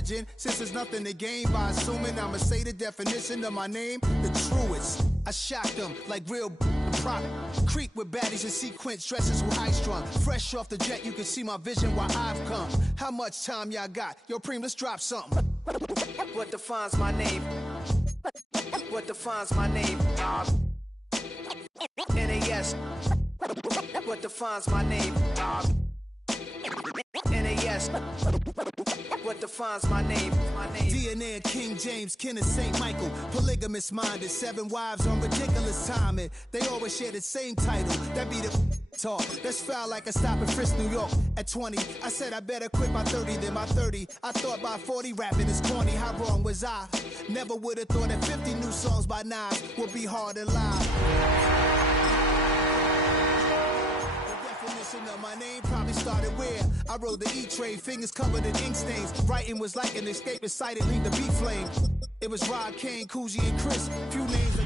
origin. Since there's nothing to gain by assuming I'ma say the definition of my name, the truest. I shocked them like real prop. Creep with baddies in sequence, dresses with high strung. Fresh off the jet, you can see my vision why I've come. How much time y'all got? Yo, Preem, let's drop something. What defines my name? What defines my name? NAS. What defines my name? NAS. What defines my name? DNA of King James, kin of St. Michael. Polygamous minded, 7 wives on ridiculous timing. They always share the same title. That be the talk. That's foul like a stop in Frisk, New York. At 20, I said I better quit by 30 than by 30. I thought by 40 rapping is corny. How wrong was I? Never would have thought that 50 new songs by Nas would be hard to lie. Of my name probably started where I rode the E-Trade, fingers covered in ink stains. Writing was like an escape excited, leave the beat flame. It was Rod, Kane, Coogee, and Chris. Few names of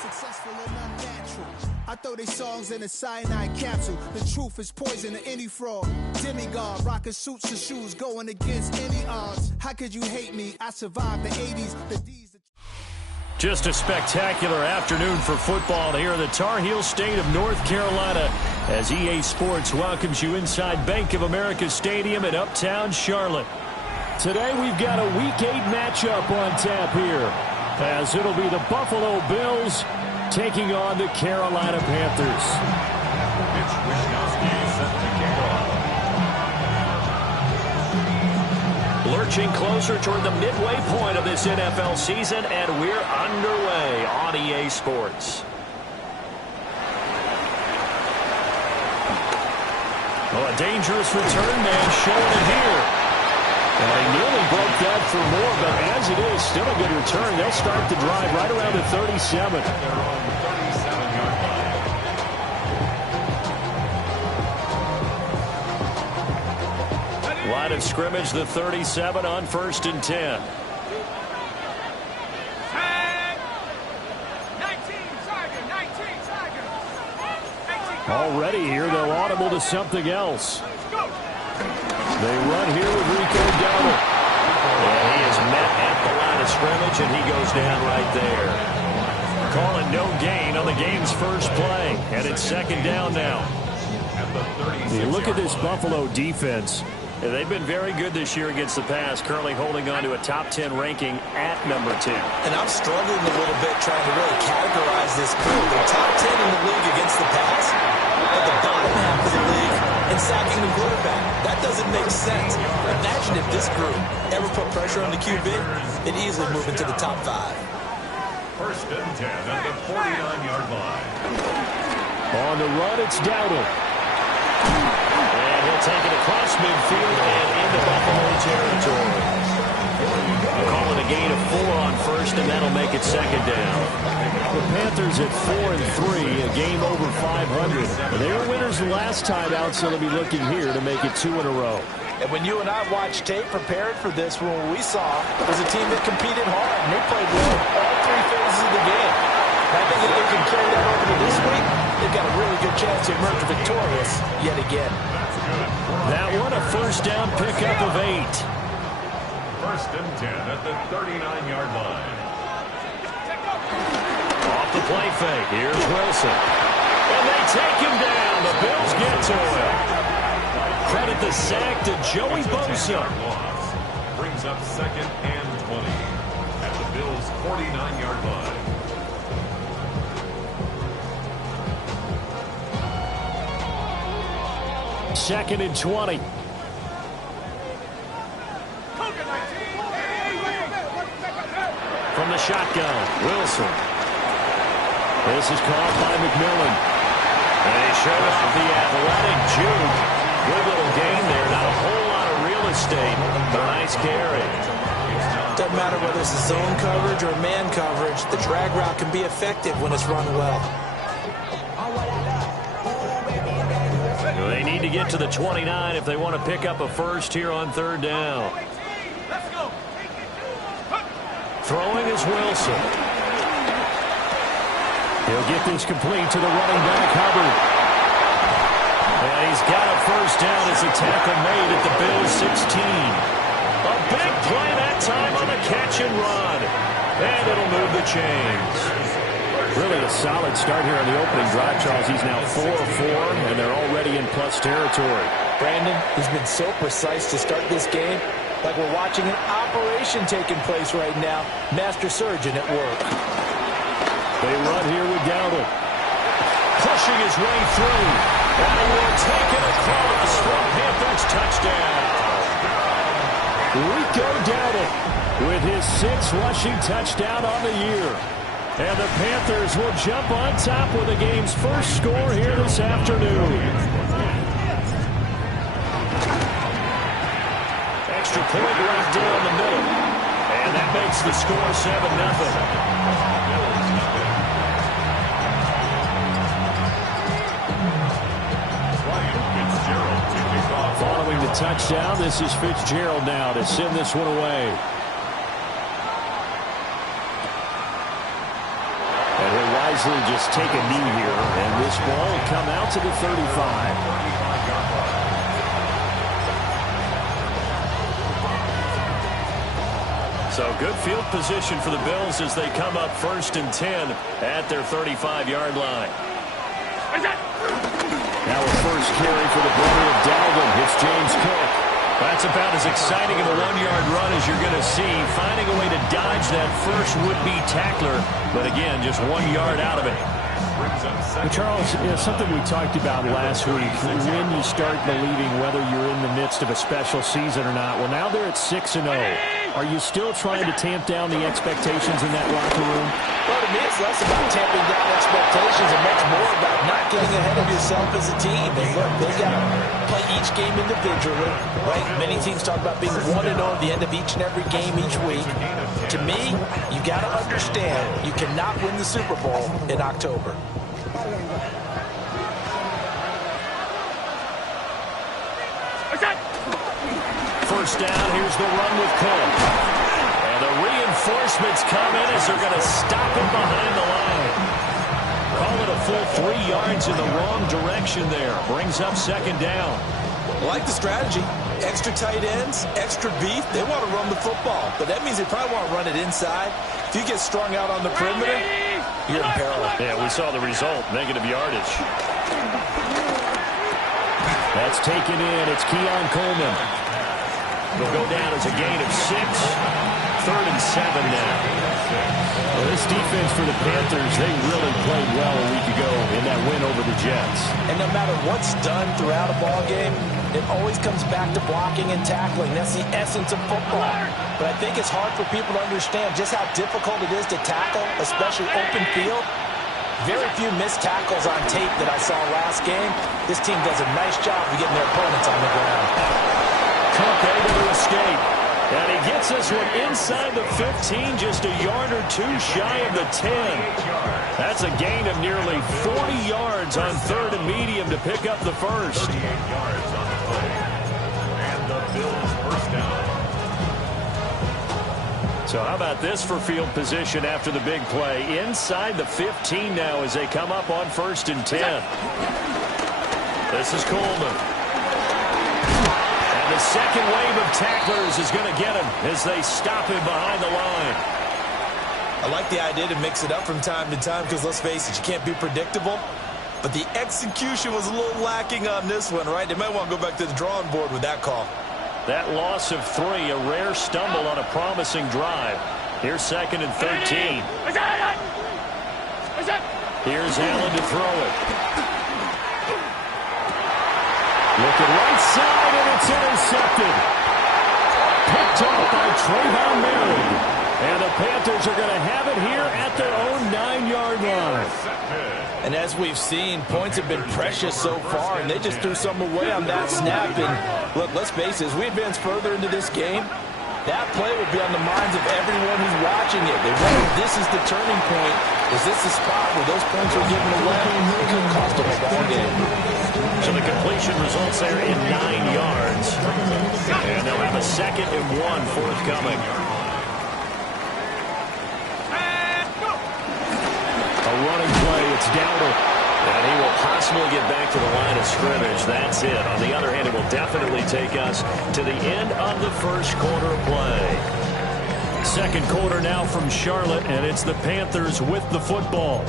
successful and unnatural. I throw they songs in a cyanide capsule. The truth is poison to any fraud. Demigod, rocking suits and shoes, going against any odds. How could you hate me? I survived the 80s, the D's. Just a spectacular afternoon for football here in the Tar Heel state of North Carolina as EA Sports welcomes you inside Bank of America Stadium in Uptown Charlotte. Today we've got a Week 8 matchup on tap here as it'll be the Buffalo Bills taking on the Carolina Panthers. It's Wisnowski set to kick off. Lurching closer toward the midway point of this NFL season, and we're underway on EA Sports. Oh, a dangerous return man showing it here. And he nearly broke that for more, but as it is, still a good return. They'll start the drive right around the 37. They're on the 37-yard line. Line of scrimmage, the 37 on 1st and 10. Already here, they'll audible to something else. They run here with Rico Dowdle. And he is met at the line of scrimmage, and he goes down right there. Calling no gain on the game's first play, and it's 2nd down now. You look at this Buffalo defense. They've been very good this year against the pass, currently holding on to a top 10 ranking at number 2. And I'm struggling a little bit trying to really categorize this group. They're top 10 in the league against the pass, but the bottom half of the league in sacking the quarterback. That doesn't make sense. Imagine if this group ever put pressure on the QB, it'd easily move into the top 5. 1st and 10 at the 49-yard line. On the run, it's Dowdle. And he'll take it across midfield and into Buffalo territory. Calling a gain of 4 on 1st, and that'll make it 2nd down. The Panthers at 4-3, a game over 500. They were winners the last time out, so they'll be looking here to make it 2 in a row. And when you and I watched tape prepared for this, what we saw was a team that competed hard, and they played well all 3 phases of the game. I think if they can carry that over to this week, they've got a really good chance to emerge victorious yet again. That one, a 1st down pickup of 8. 1st and 10 at the 39-yard line. Off the play fake, here's Wilson. And they take him down. The Bills get to him. Credit the sack to Joey Bosa. Brings up 2nd and 20 at the Bills' 49-yard line. Second and 20. From the shotgun, Wilson. This is caught by McMillan. And he showed off the athletic juke. Good little game there. Not a whole lot of real estate, but a nice carry. Doesn't matter whether it's zone coverage or man coverage, the drag route can be effective when it's run well. They need to get to the 29 if they want to pick up a 1st here on 3rd down. Throwing is Wilson. He'll get this complete to the running back, Hubbard. And he's got a first down as a tackle made at the Bills' 16. A big play that time on the catch and run. And it'll move the chains. Really a solid start here on the opening drive, Charles. He's now 4 of 4, and they're already in plus territory. Brandon, he's been so precise to start this game, like we're watching an operation taking place right now. Master surgeon at work. They run here with Dowdle. Pushing his way through. And he will take it across for a Panthers touchdown. Rico Dowdle with his 6th rushing touchdown on the year. And the Panthers will jump on top with the game's first score here this afternoon. Extra point right down the middle. And that makes the score 7-0. Following the touchdown, this is Fitzgerald now to send this one away. And he'll wisely just take a knee here, and this ball will come out to the 35. So good field position for the Bills as they come up 1st and 10 at their 35-yard line. Now a first carry for the brother of Dalvin. It's James Cook. That's about as exciting of a 1-yard run as you're going to see. Finding a way to dodge that first would-be tackler. But again, just 1 yard out of it. Well, Charles, something we talked about last week, when you start believing whether you're in the midst of a special season or not. Well, now they're at 6-0. Are you still trying to tamp down the expectations in that locker room? Well, to me, it's less about tamping down expectations and much more about not getting ahead of yourself as a team. And look, they got to play each game individually, right? Many teams talk about being 1-0 at the end of each and every game each week. To me, you got to understand you cannot win the Super Bowl in October. First down, here's the run with Cook. And the reinforcements come in as they're going to stop him behind the line. Call it a full 3 yards in the wrong direction there. Brings up 2nd down. I like the strategy. Extra tight ends, extra beef. They want to run the football, but that means they probably want to run it inside. If you get strung out on the perimeter, you're in peril. Yeah, we saw the result, negative yardage. That's taken in. It's Keon Coleman. They'll go down as a gain of 6. 3rd and 7 now. Well, this defense for the Panthers, they really played well a week ago in that win over the Jets. And no matter what's done throughout a ball game, it always comes back to blocking and tackling. That's the essence of football. But I think it's hard for people to understand just how difficult it is to tackle, especially open field. Very few missed tackles on tape that I saw last game. This team does a nice job of getting their opponents on the ground. Cook able to escape. And he gets this one inside the 15, just a yard or 2 shy of the 10. That's a gain of nearly 40 yards on 3rd and medium to pick up the first. 38 yards on the play. And the Bills first down. So how about this for field position after the big play? Inside the 15 now as they come up on 1st and 10. This is Coleman. The second wave of tacklers is going to get him as they stop him behind the line. I like the idea to mix it up from time to time because, let's face it, you can't be predictable. But the execution was a little lacking on this one, right? They might want to go back to the drawing board with that call. That loss of 3, a rare stumble on a promising drive. Here's 2nd and 13. Here's Allen to throw it. Looking right side, and it's intercepted. Picked off by Trayvon Merritt. And the Panthers are going to have it here at their own 9-yard line. And as we've seen, points have been precious so far, and they just threw some away on that snap. And look, let's face it, as we advance further into this game, that play will be on the minds of everyone who's watching it. They wonder if this is the turning point. Is this the spot where those points were given away? It could cost them a ball game. So the completion results there in 9 yards. And they'll have a 2nd and 1 forthcoming. A running play. It's Dowdle. And he will possibly get back to the line of scrimmage. That's it. On the other hand, it will definitely take us to the end of the first quarter of play. Second quarter now from Charlotte, and it's the Panthers with the football,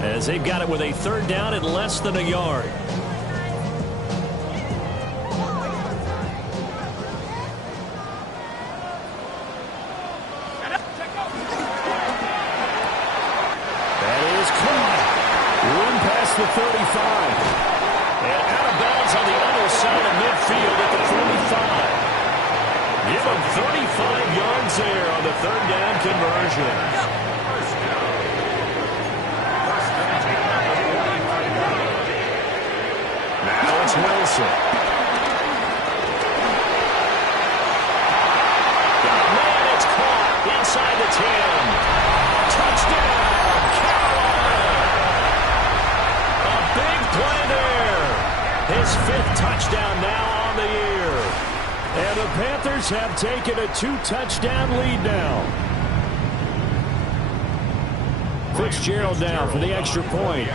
as they've got it with a third down at less than a yard. That is caught. Run past the 35. And out of bounds on the other side of midfield at the 45. Give him 35 yards there on the third down conversion. Now it's Wilson. Man, it's caught inside the 10. Touchdown, Carolina. A big play there. His 5th touchdown now on the year. And the Panthers have taken a 2-touchdown lead now. Fitzgerald down for the extra point.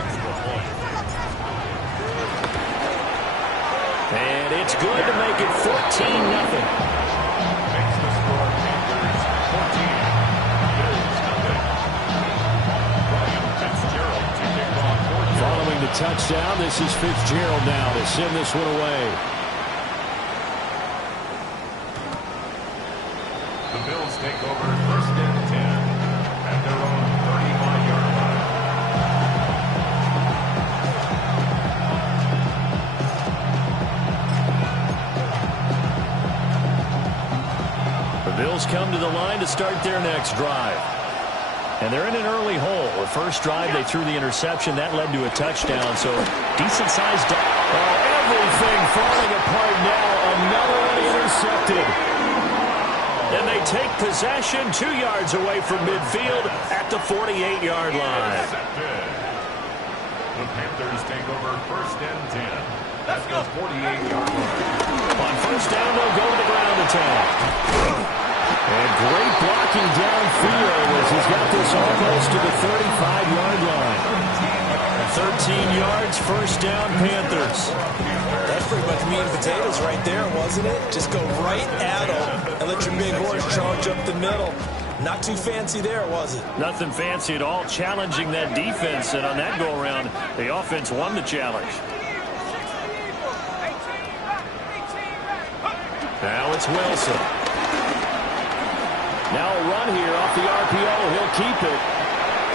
And it's good to make it 14-0. Following the touchdown, this is Fitzgerald now to send this one away. The Bills take over first and 10 at their own 35-yard line. The Bills come to the line to start their next drive. And they're in an early hole. The first drive, they threw the interception. That led to a touchdown, so decent-sized. Everything falling apart now. Another one intercepted. And they take possession 2 yards away from midfield at the 48-yard line. The Panthers take over first and 10 at the 48-yard line. On first down, they'll go to the ground attack. And great blocking downfield as he's got this almost to the 35-yard line. 13 yards, first down, Panthers. That's pretty much meat and potatoes right there, wasn't it? Just go right at them and let your big horse charge up the middle. Not too fancy there, was it? Nothing fancy at all, challenging that defense. And on that go-around, the offense won the challenge. Now it's Wilson. Now a run here off the RPO. He'll keep it.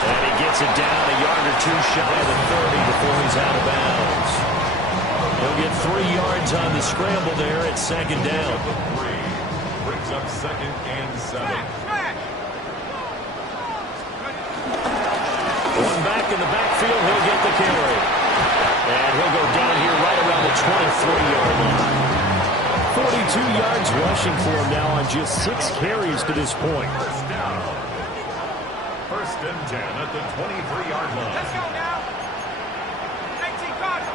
And he gets it down a yard or two shy of the 30 before he's out of bounds. He'll get 3 yards on the scramble there at second down. Brings up second and 7. One back in the backfield. He'll get the carry. And he'll go down here right around the 23-yard line. 42 yards rushing for him now on just 6 carries to this point. First down. First and 10 at the 23-yard line. Let's go now. 18 guards.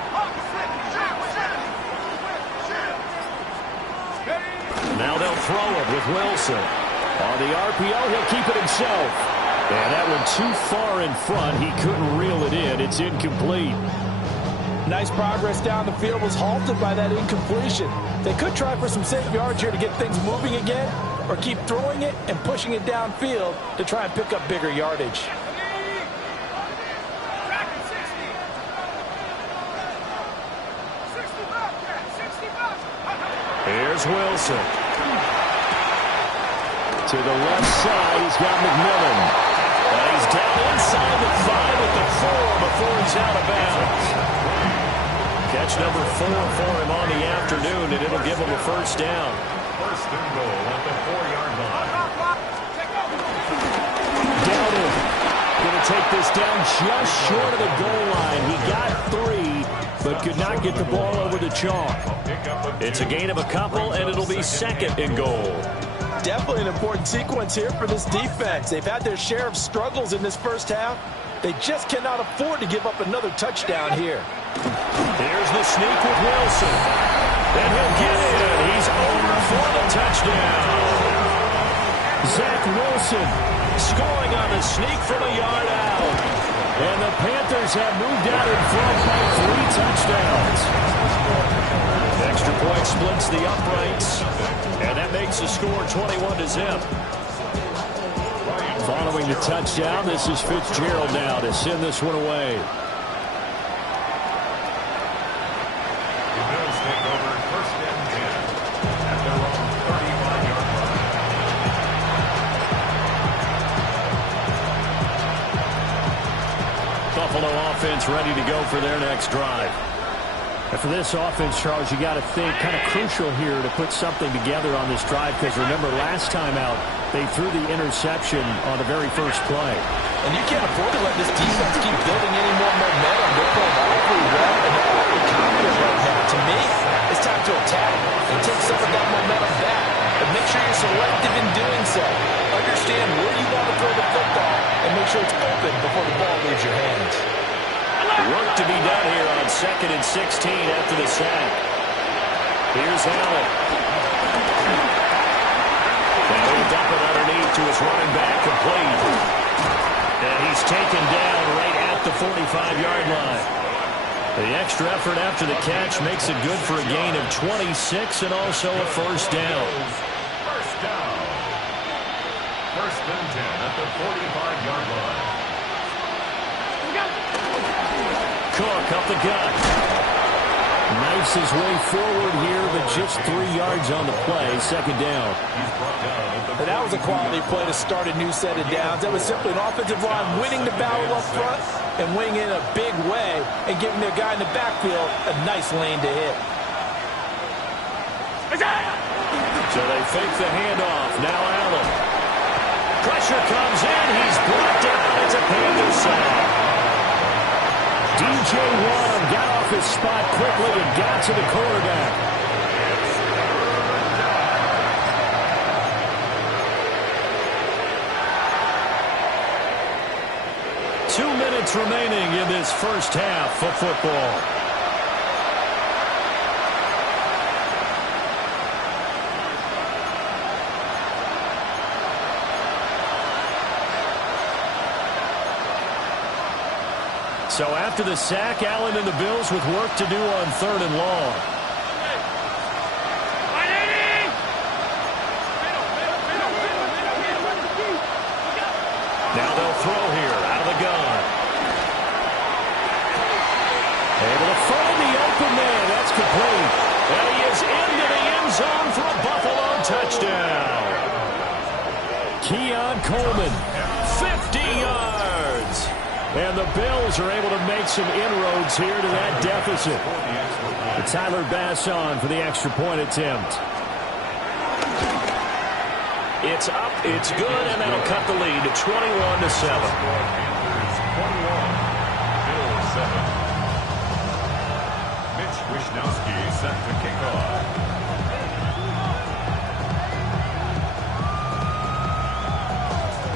Now they'll throw it with Wilson. On the RPO, he'll keep it himself. And that one too far in front. He couldn't reel it in. It's incomplete. Nice progress down the field was halted by that incompletion. They could try for some safe yards here to get things moving again, or keep throwing it and pushing it downfield to try and pick up bigger yardage. Here's Wilson. To the left side, he's got McMillan. And he's down inside the 5 at the 4 before he's out of bounds. Catch number 4 for him on the afternoon, and it'll give him a first down. First and goal at the 4-yard line. Dowdle going to take this down just short of the goal line. He got 3, but could not get the ball over the chalk. It's a gain of a couple, and it'll be second and goal. Definitely an important sequence here for this defense. They've had their share of struggles in this first half. They just cannot afford to give up another touchdown here. Here's the sneak with Wilson. And he'll get it. He's over for the touchdown. Zach Wilson scoring on the sneak from a yard out. And the Panthers have moved out in front by 3 touchdowns. Extra point splits the uprights, and that makes the score 21-0. Following the touchdown, this is Fitzgerald now to send this one away. The Bills take over 1st and 10 at their own 35-yard line. Buffalo offense ready to go for their next drive. And for this offense, Charles, you got to think kind of crucial here to put something together on this drive, because remember last time out they threw the interception on the very first play. And you can't afford to let this defense keep building any more momentum. They're playing awfully well and they're awfully confident right now. To me, it's time to attack and take some of that momentum back. But make sure you're selective in doing so. Understand where you want to throw the football and make sure it's open before the ball leaves your hands. Work to be done here on 2nd and 16 after the sack. Here's Allen. Now he'll dump it underneath to his running back, complete. And he's taken down right at the 45-yard line. The extra effort after the catch makes it good for a gain of 26 and also a first down. First down. 1st and 10 at the 45-yard line. Cook up the gut. Nice his way forward here, but just 3 yards on the play. 2nd down. And that was a quality play to start a new set of downs. That was simply an offensive line winning the battle up front and winning in a big way and giving their guy in the backfield a nice lane to hit. So they fake the handoff. Now Allen. Pressure comes in. He's brought down. It's a Panther sack. DJ Wong got off his spot quickly and got to the quarterback. 2 minutes remaining in this first half of football. So after the sack, Allen and the Bills with work to do on 3rd and long. Now they'll throw here out of the gun. Able to find the open man. That's complete. And he is into the end zone for a Buffalo touchdown. Keon Coleman, 50 yards. And the Bills are able to make some inroads here to that deficit. Tyler Bass on for the extra point attempt. It's up, it's good, and that'll cut the lead to 21-7. Panthers 21, Bills 7. Mitch Wishnowsky set to kick off.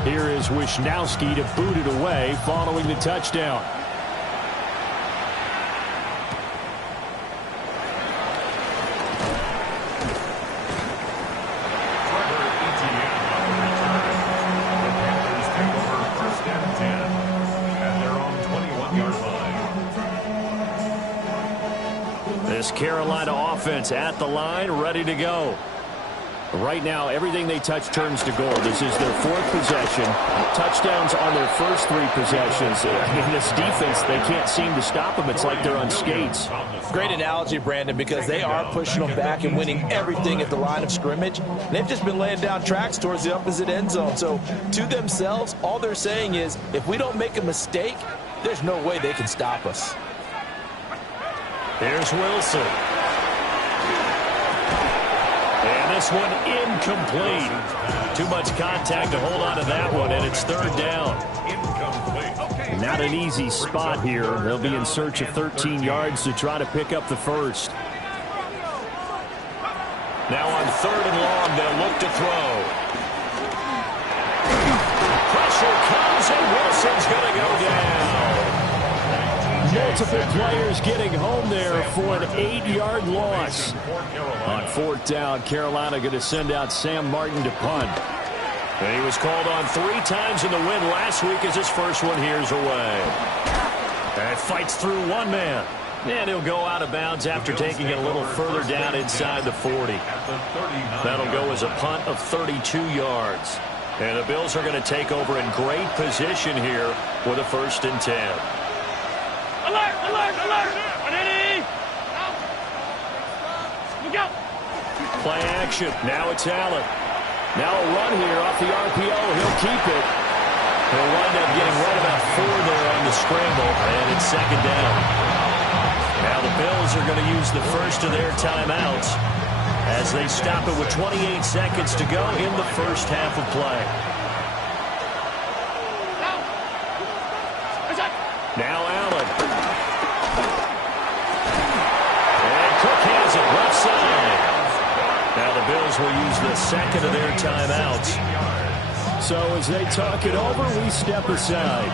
Here is Wishnowsky to boot it away following the touchdown. This Carolina offense at the line, ready to go. Right now, everything they touch turns to gold. This is their 4th possession. Touchdowns on their first 3 possessions. I mean, this defense, they can't seem to stop them. It's like they're on skates. Great analogy, Brandon, because they are pushing them back and winning everything at the line of scrimmage. They've just been laying down tracks towards the opposite end zone. So, to themselves, all they're saying is, if we don't make a mistake, there's no way they can stop us. Here's Wilson. And this one incomplete. Too much contact to hold on to that one, and it's 3rd down. Not an easy spot here. They'll be in search of 13 yards to try to pick up the first. Now on 3rd and long, they'll look to throw. Pressure comes, and Wilson's going to go down. Multiple players getting home there for an 8-yard loss. On 4th down, Carolina going to send out Sam Martin to punt. And he was called on 3 times in the win last week as his first one here's away. And fights through one man. And he'll go out of bounds after taking it a little further down inside the 40. That'll go as a punt of 32 yards. And the Bills are going to take over in great position here with a 1st and 10. Alert! Alert! Alert! Ready! Look out! Play action. Now it's Allen. Now a run here off the RPO. He'll keep it. He'll wind up getting right about 4 there on the scramble, and it's 2nd down. Now the Bills are going to use the first of their timeouts as they stop it with 28 seconds to go in the first half of play. Now Allen. And Cook has it left side. Now the Bills will use the second of their timeouts. So as they talk it over, we step aside.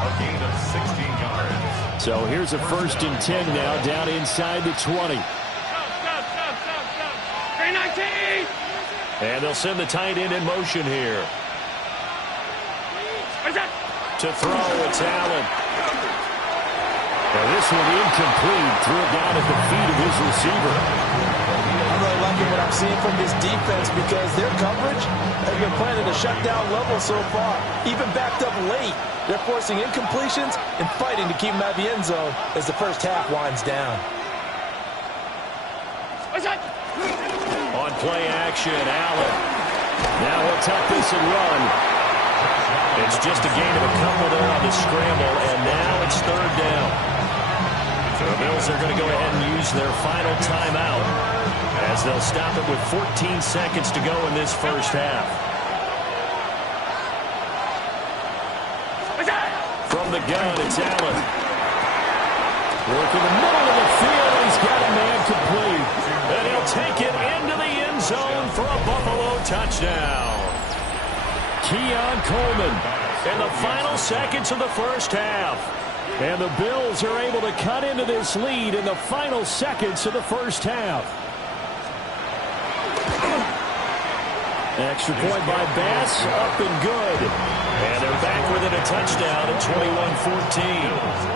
A gain of 16 yards. So here's a 1st and 10 now down inside the 20. 319! And they'll send the tight end in motion here. To throw, it's Allen. Now this one incomplete. Threw it down at the feet of his receiver. I'm really liking what I'm seeing from this defense because their coverage has been playing at a shutdown level so far. Even backed up late, they're forcing incompletions and fighting to keep them out of the end zone as the first half winds down. On play action, Allen. Now he'll tuck this and run. It's just a gain of a couple there on the scramble, and now it's 3rd down. The Bills are going to go ahead and use their final timeout as they'll stop it with 14 seconds to go in this first half. From the gun, it's Allen. Working the middle of the field. He's got a man complete. And he'll take it into the end zone for a Buffalo touchdown. Keon Coleman In the final seconds of the first half. And the Bills are able to cut into this lead in the final seconds of the first half. Extra point by Bass, up and good. And they're back within a touchdown at 21-14.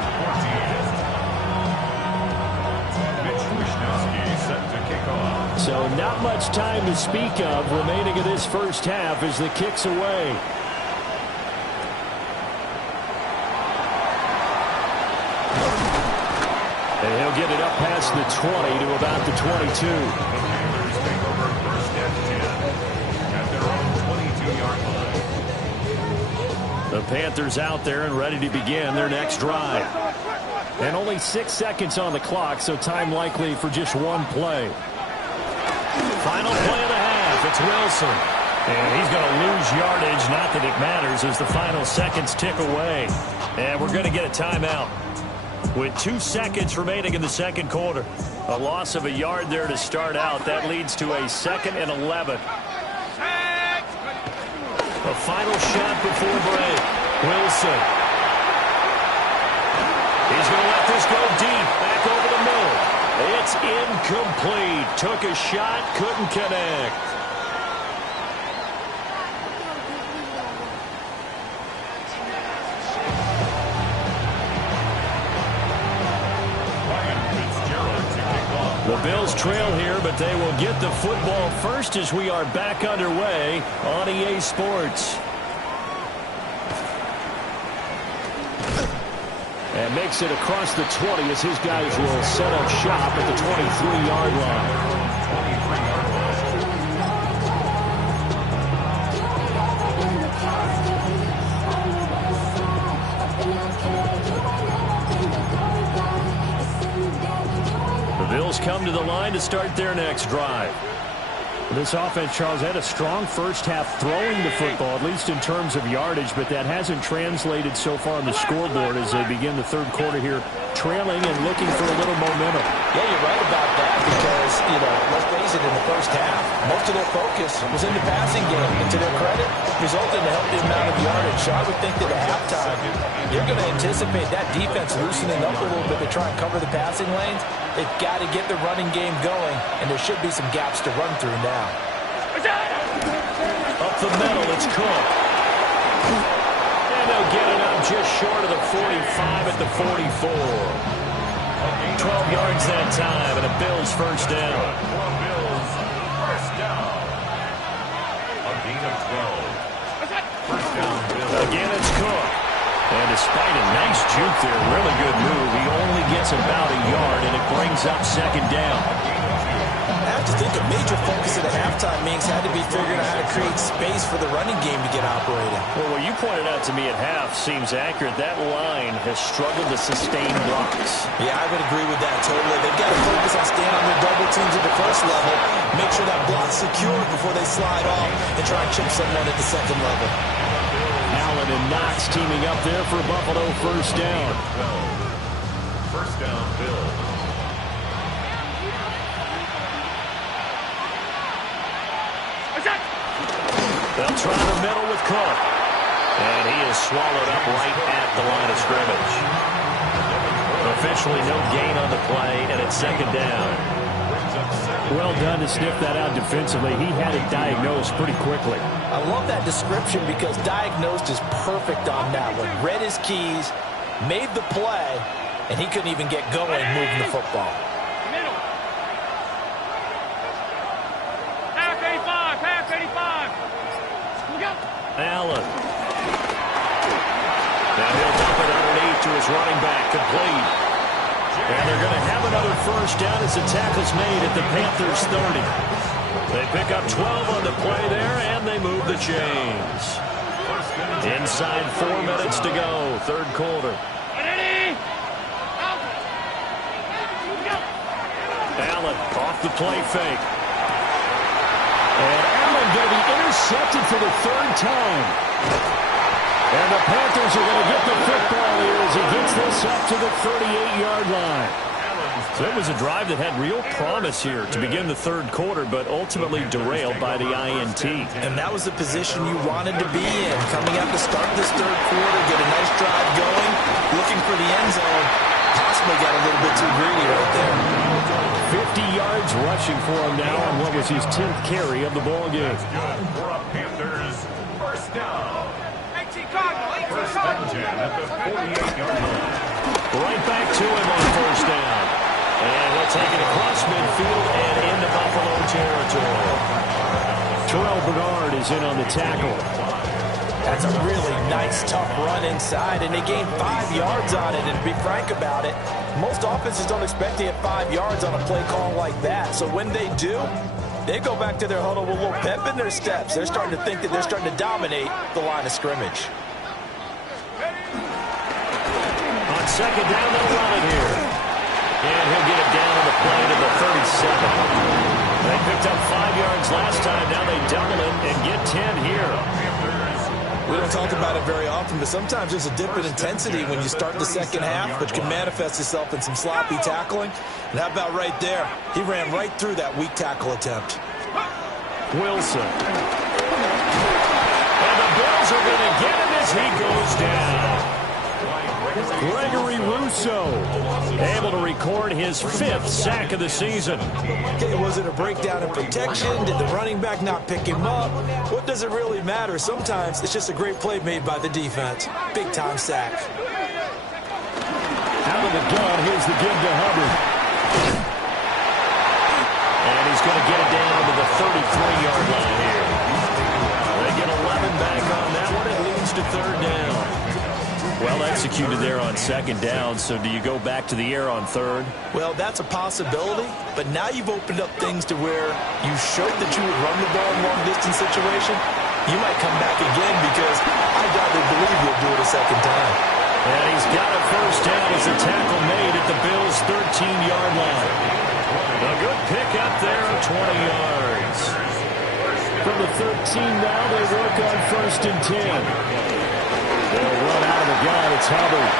So not much time to speak of remaining in this first half as the kick's away. And he'll get it up past the 20 to about the 22. The Panthers out there and ready to begin their next drive. And only 6 seconds on the clock, so time likely for just one play. Final play of the half. It's Wilson. And he's going to lose yardage. Not that it matters as the final seconds tick away. And we're going to get a timeout. With 2 seconds remaining in the second quarter. A loss of a yard there to start out. That leads to a 2nd and 11. A final shot before break. Wilson. He's going to let this go deep. Back over the middle. It's incomplete. Took a shot, couldn't connect. The Bills trail here, but they will get the football first as we are back underway on EA Sports. And makes it across the 20 as his guys will set up shop at the 23-yard line. The Bills come to the line to start their next drive. This offense, Charles, had a strong first half throwing the football, at least in terms of yardage, but that hasn't translated so far on the scoreboard as they begin the third quarter here, trailing and looking for a little momentum. Yeah, you're right about that because, let's face it, in the first half, most of their focus was in the passing game. And to their credit, resulted in a healthy amount of yardage. So I would think that at halftime, you're going to anticipate that defense loosening up a little bit to try and cover the passing lanes. They've got to get the running game going, and there should be some gaps to run through now. Up the middle, it's Cook. And they'll get it up just short of the 45 at the 44. 12 yards that time, and a Bills first down. Bills first down. A gain of 12. First down, Bills. Again, it's Cook. And despite a nice juke there, really good move, he only gets about a yard, and it brings up second down. I have to think a major focus at the halftime means had to be figuring out how to create space for the running game to get operating. Well, what you pointed out to me at half seems accurate. That line has struggled to sustain blocks. Yeah, I would agree with that totally. They've got to focus on staying on their double teams at the first level, make sure that block's secured before they slide off and try and chip someone at the second level. Allen and Knox teaming up there for Buffalo first down. First down, Bills. They'll try the middle with Cook. And he is swallowed up right at the line of scrimmage. Officially no gain on the play, and it's second down. Well done to sniff that out defensively. He had it diagnosed pretty quickly. I love that description because diagnosed is perfect on that one. Read his keys, made the play, and he couldn't even get going moving the football. Half 85, half 85. Allen. Now he'll dump it underneath to his running back, complete. And they're going to have another first down as the tackle's made at the Panthers 30. They pick up 12 on the play there, and they move the chains. Inside 4 minutes to go, third quarter. Allen off the play fake. And Allen going to be intercepted for the third time. And the Panthers are going to get the football here as he gets this up to the 38-yard line. So it was a drive that had real promise here to begin the third quarter, but ultimately derailed by the INT. And that was the position you wanted to be in. Coming out to start this third quarter, get a nice drive going, looking for the end zone. Possibly got a little bit too greedy right there. 50 yards rushing for him now on what was his 10th carry of the ball game. For a Panthers first down. First and 10 at the 48-yard line. Right back to him on first down. And he'll take it across midfield and into Buffalo territory. Terrell Bernard is in on the tackle. That's a really nice, tough run inside, and they gained 5 yards on it. And to be frank about it, most offenses don't expect to get 5 yards on a play call like that. So when they do, they go back to their huddle with a little pep in their steps. They're starting to think that they're starting to dominate the line of scrimmage. On second down, they'll run it here. And he'll get it down to the play to the 37. They picked up 5 yards last time. Now they double it and get 10 here. We don't talk about it very often, but sometimes there's a dip in intensity when you start the second half, which can manifest itself in some sloppy tackling. And how about right there? He ran right through that weak tackle attempt. Wilson. And the Bills are going to get him as he goes down. Gregory Rousseau able to record his 5th sack of the season. Okay, was it a breakdown in protection? Did the running back not pick him up? What does it really matter? Sometimes it's just a great play made by the defense. Big-time sack. Out of the gun, here's the give to Hubbard. And he's going to get it down to the 33-yard line here. They get 11 back on that one. It leads to third down. Well executed there on second down, so do you go back to the air on third? Well, that's a possibility, but now you've opened up things to where you showed that you would run the ball in long-distance situation. You might come back again because I doubt they believe you'll do it a second time. And he's got a first down as the tackle made at the Bills' 13-yard line. A good pick up there of 20 yards. From the 13 now, they work on first and 10. They'll run out of the gun. It's Hubbard.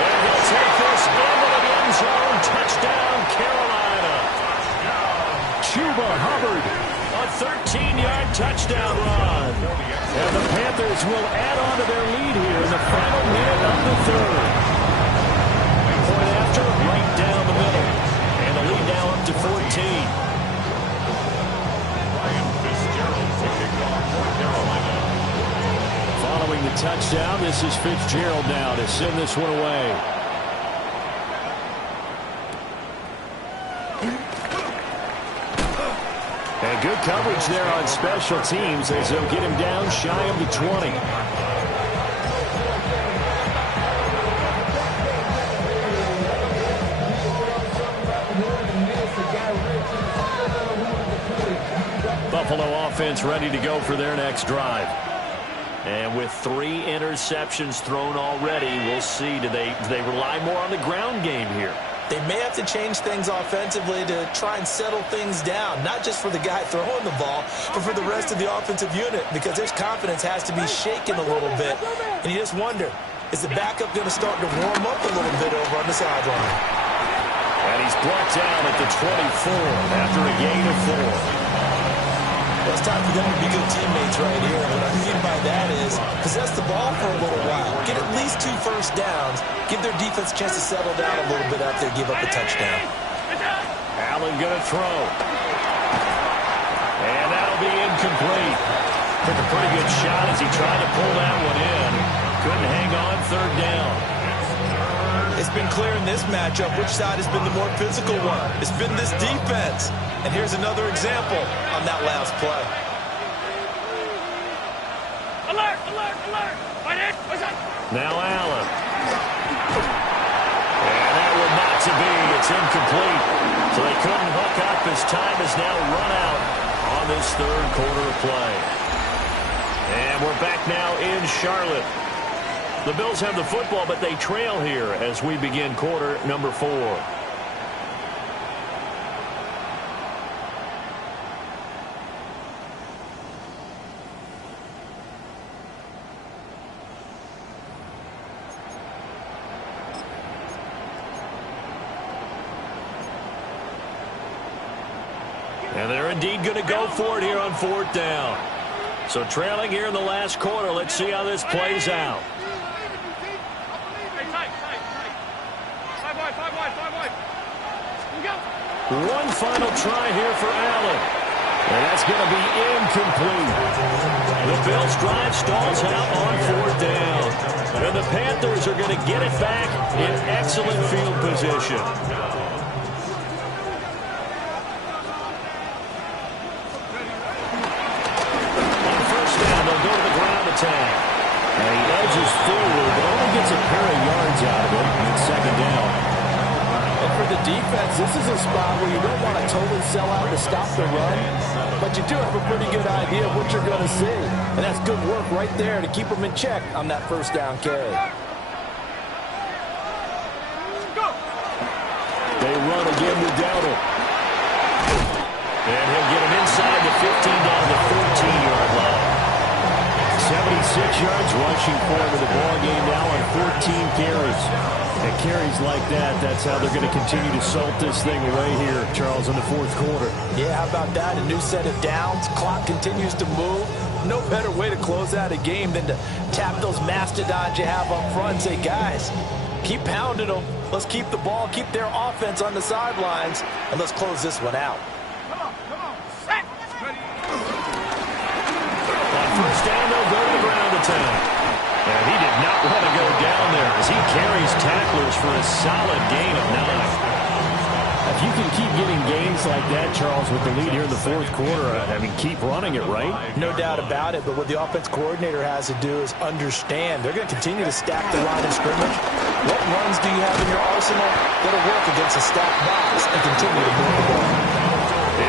And he'll take this into the end zone. Touchdown, Carolina. Chuba Hubbard. A 13-yard touchdown run. And the Panthers will add on to their lead here in the final minute of the third. Point after, right down the middle. And the lead now up to 14. Ryan Fitzgerald touchdown. This is Fitzgerald now to send this one away. And good coverage there on special teams as they'll get him down shy of the 20. Buffalo offense ready to go for their next drive. And with 3 interceptions thrown already, we'll see. Do they rely more on the ground game here? They may have to change things offensively to try and settle things down, not just for the guy throwing the ball, but for the rest of the offensive unit, because their confidence has to be shaken a little bit. And you just wonder, is the backup going to start to warm up a little bit over on the sideline? And he's brought down at the 24 after a gain of 4. Well, it's time for them to be good teammates right here. And what I mean by that is possess the ball for a little while. Get at least 2 first downs. Give their defense a chance to settle down a little bit after they give up a touchdown. Allen going to throw. And that'll be incomplete. Took a pretty good shot as he tried to pull that one in. Couldn't hang on 3rd down. It's been clear in this matchup which side has been the more physical one. It's been this defense. And here's another example on that last play. Alert, alert, alert. Fight it. Now Allen. And that one not to be. It's incomplete. So they couldn't hook up as time has now run out on this 3rd quarter of play. And we're back now in Charlotte. The Bills have the football, but they trail here as we begin quarter number 4. And they're indeed going to go for it here on 4th down. So trailing here in the last quarter. Let's see how this plays out. One final try here for Allen. And that's going to be incomplete. The Bills' drive stalls out on 4th down. And the Panthers are going to get it back in excellent field position. On 1st down, they'll go to the ground attack. And he edges forward, but only gets a pair of yards out of it on 2nd down. And for the defense, this is a spot where you don't want to totally sell out to stop the run, but you do have a pretty good idea of what you're going to see. And that's good work right there to keep them in check on that 1st down carry. They run again with Dowdle. And he'll get him inside the 15 down to the 14-yard line. 76 yards rushing for him in the ball game now on 14 carries. And carries like that, that's how they're going to continue to salt this thing away here, Charles, in the 4th quarter. Yeah, how about that? A new set of downs. Clock continues to move. No better way to close out a game than to tap those mastodons you have up front and say, guys, keep pounding them. Let's keep the ball, keep their offense on the sidelines, and let's close this one out. Set. On 1st down, they'll go to the ground attack. And he did not want to go down there as he carries tacklers for a solid gain of 9. If you can keep getting gains like that, Charles, with the lead here in the 4th quarter, I mean, keep running it, right? No doubt about it, but what the offense coordinator has to do is understand. They're going to continue to stack the line of scrimmage. What runs do you have in your arsenal that'll work against a stacked box and continue to move the ball?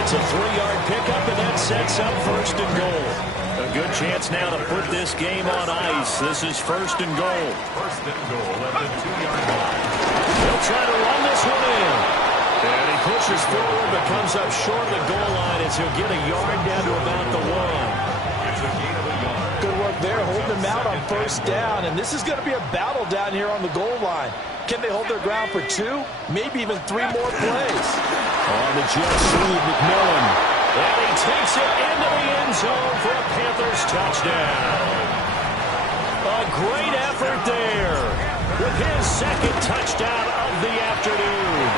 It's a 3-yard pickup, and that sets up 1st and goal. A good chance now to put this game on ice. This is 1st and goal. 1st and goal at the 2-yard line. They'll try to run this one in. And he pushes forward but comes up short of the goal line as he'll get a yard down to about the 1. It's a gain of a yard. Good work there, holding them out on 1st down. And this is going to be a battle down here on the goal line. Can they hold their ground for 2, maybe even 3 more plays? On the jet sweep, McMillan. And he takes it into the end zone for a Panthers touchdown. A great effort there with his 2nd touchdown of the afternoon.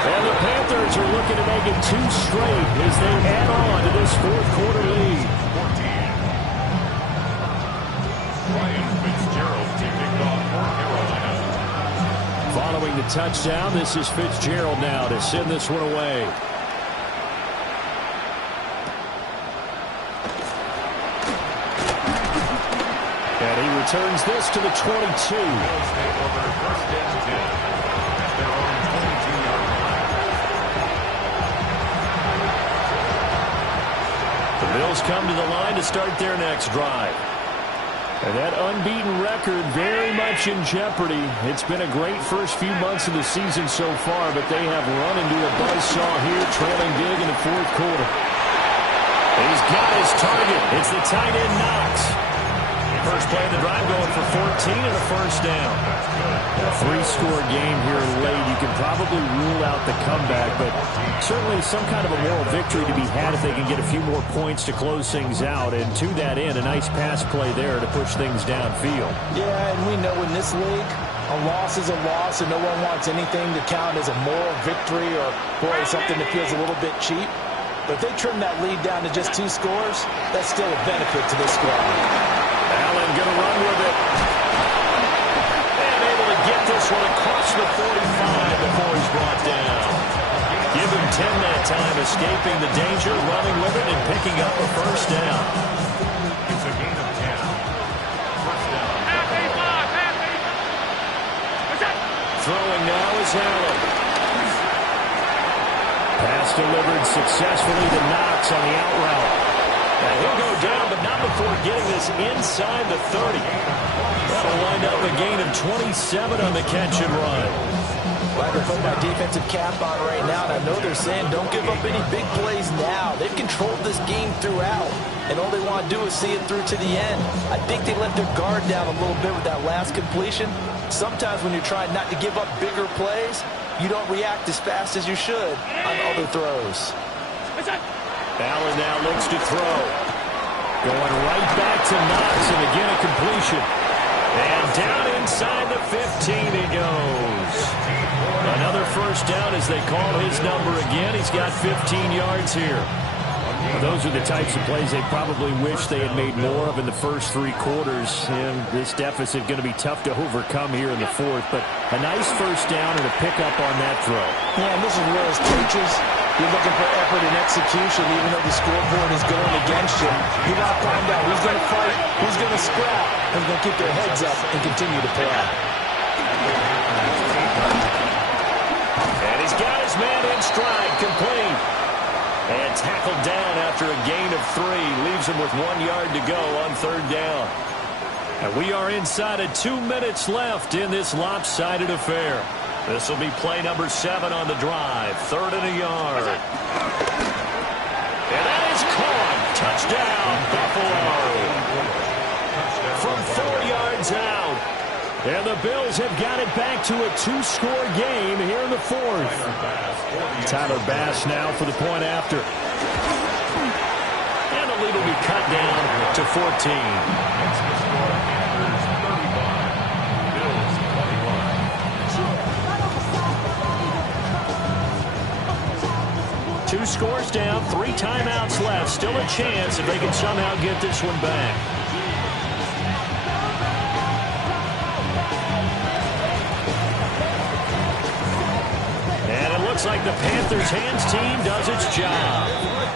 And the Panthers are looking to make it 2 straight as they add on to this 4th quarter lead. Ryan Fitzgerald to kick off for Carolina. Following the touchdown, this is Fitzgerald now to send this one away. And he returns this to the 22. Bills take over first and 10 at their own 22-yard line. The Bills come to the line to start their next drive. And that unbeaten record very much in jeopardy. It's been a great first few months of the season so far, but they have run into a buzzsaw here, trailing big in the fourth quarter. He's got his target. It's the tight end Knox. First play of the drive going for 14 and a first down. A three-score game here late. You can probably rule out the comeback, but certainly some kind of a moral victory to be had if they can get a few more points to close things out. And to that end, a nice pass play there to push things downfield. Yeah, and we know in this league, a loss is a loss, and no one wants anything to count as a moral victory or, boy, something that feels a little bit cheap. But they trim that lead down to just 2 scores. That's still a benefit to this squad. Allen going to run with it. And able to get this one across the 45 before he's brought down. Give him 10 that time, escaping the danger, running with it, and picking up a first down. It's a gain of 10. First down. Throwing now is Allen. Pass delivered successfully to Knox on the out route. And he'll go down, but not before getting this inside the 30. That'll wind up a gain of 27 on the catch and run. Well, I can put my defensive cap on right now, and I know they're saying don't give up any big plays now. They've controlled this game throughout, and all they want to do is see it through to the end. I think they let their guard down a little bit with that last completion. Sometimes when you're trying not to give up bigger plays, you don't react as fast as you should on other throws. Allen now looks to throw. Going right back to Knox, and again a completion. And down inside the 15 he goes. Another first down as they call his number again. He's got 15 yards here. Those are the types of plays they probably wish they had made more of in the first 3 quarters. And this deficit going to be tough to overcome here in the fourth. But a nice first down and a pickup on that throw. Yeah, and this is where as coaches, you're looking for effort and execution, even though the scoreboard is going against you. You got to find out who's going to fight, who's going to scrap, who's going to keep their heads up and continue to play. And he's got his man in stride, complete. And tackled down after a gain of 3. Leaves him with 1 yard to go on third down. And we are inside of 2 minutes left in this lopsided affair. This will be play number 7 on the drive. 3rd and a yard. And that is caught. Touchdown, Buffalo. From 4 yards out. And the Bills have got it back to a 2-score game here in the fourth. Tyler Bass now for the point after. And the lead will be cut down to 14. Makes the score Panthers 35, Bills 21. 2 scores down, 3 timeouts left. Still a chance if they can somehow get this one back. And it looks like the Panthers' hands team does its job.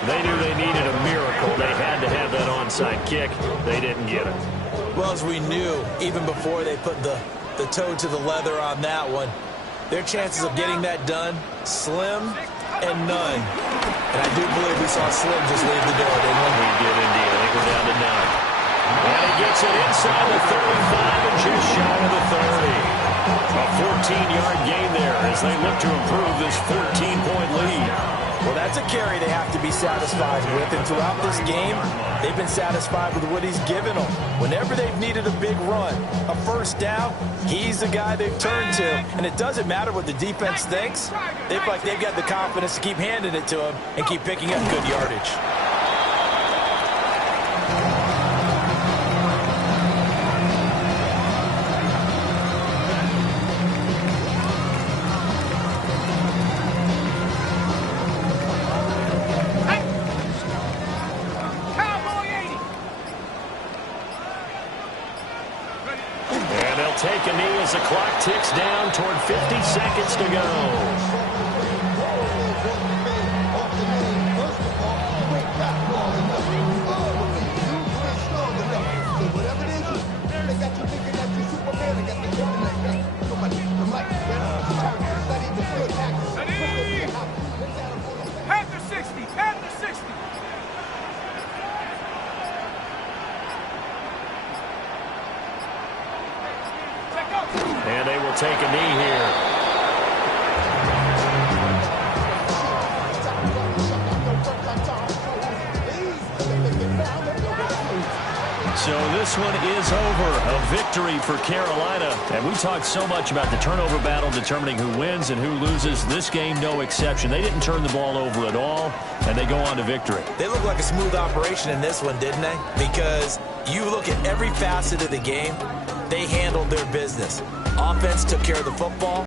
They knew they needed a miracle. They had to have that onside kick. They didn't get it. Well, as we knew, even before they put the toe to the leather on that one, their chances of getting that done, slim and none. And I do believe we saw Slim just leave the door, didn't we? We did indeed. I think we're down to none. And he gets it inside the 35 and just shy of the 30. A 14-yard gain there as they look to improve this 14-point lead. Well, that's a carry they have to be satisfied with. And throughout this game, they've been satisfied with what he's given them. Whenever they've needed a big run, a first down, he's the guy they've turned to. And it doesn't matter what the defense thinks. They feel like they've got the confidence to keep handing it to him and keep picking up good yardage. will take a knee as the clock ticks down toward 50 seconds to go. Panther 60, Panther 60. And they will take a knee here. So this one is over. A victory for Carolina. And we talked so much about the turnover battle determining who wins and who loses. This game, no exception. They didn't turn the ball over at all, and they go on to victory. They look like a smooth operation in this one, didn't they? Because you look at every facet of the game, they handled their business. Offense took care of the football.